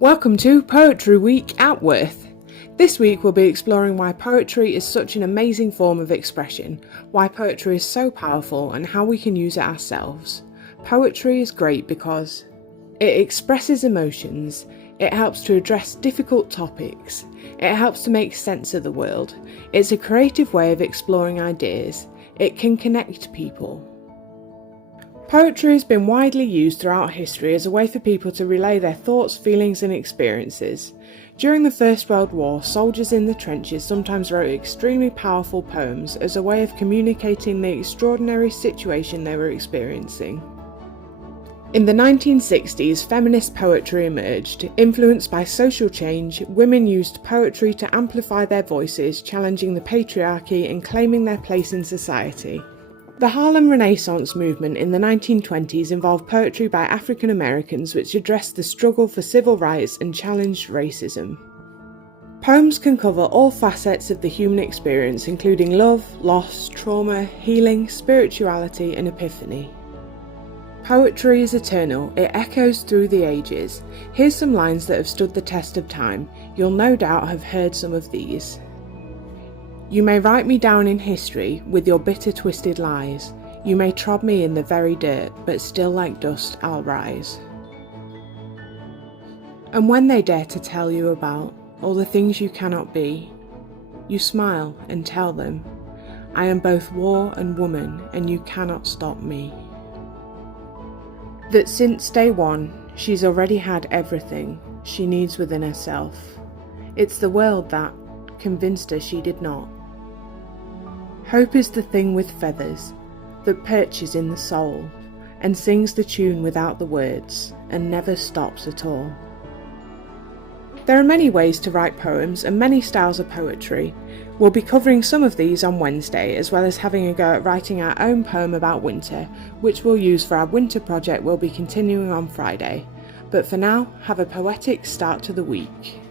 Welcome to Poetry Week at Worth. This week we'll be exploring why poetry is such an amazing form of expression, why poetry is so powerful and how we can use it ourselves. Poetry is great because it expresses emotions, it helps to address difficult topics, it helps to make sense of the world, it's a creative way of exploring ideas, it can connect people. Poetry has been widely used throughout history as a way for people to relay their thoughts, feelings and experiences. During the First World War, soldiers in the trenches sometimes wrote extremely powerful poems as a way of communicating the extraordinary situation they were experiencing. In the 1960s, feminist poetry emerged. Influenced by social change, women used poetry to amplify their voices, challenging the patriarchy and claiming their place in society. The Harlem Renaissance movement in the 1920s involved poetry by African Americans which addressed the struggle for civil rights and challenged racism. Poems can cover all facets of the human experience, including love, loss, trauma, healing, spirituality, and epiphany. Poetry is eternal, it echoes through the ages. Here's some lines that have stood the test of time. You'll no doubt have heard some of these. You may write me down in history with your bitter twisted lies. You may trod me in the very dirt, but still like dust I'll rise. And when they dare to tell you about all the things you cannot be, you smile and tell them, I am both war and woman and you cannot stop me. That since day one, she's already had everything she needs within herself. It's the world that convinced her she did not. Hope is the thing with feathers that perches in the soul and sings the tune without the words and never stops at all. There are many ways to write poems and many styles of poetry. We'll be covering some of these on Wednesday, as well as having a go at writing our own poem about winter, which we'll use for our winter project we'll be continuing on Friday. But for now, have a poetic start to the week.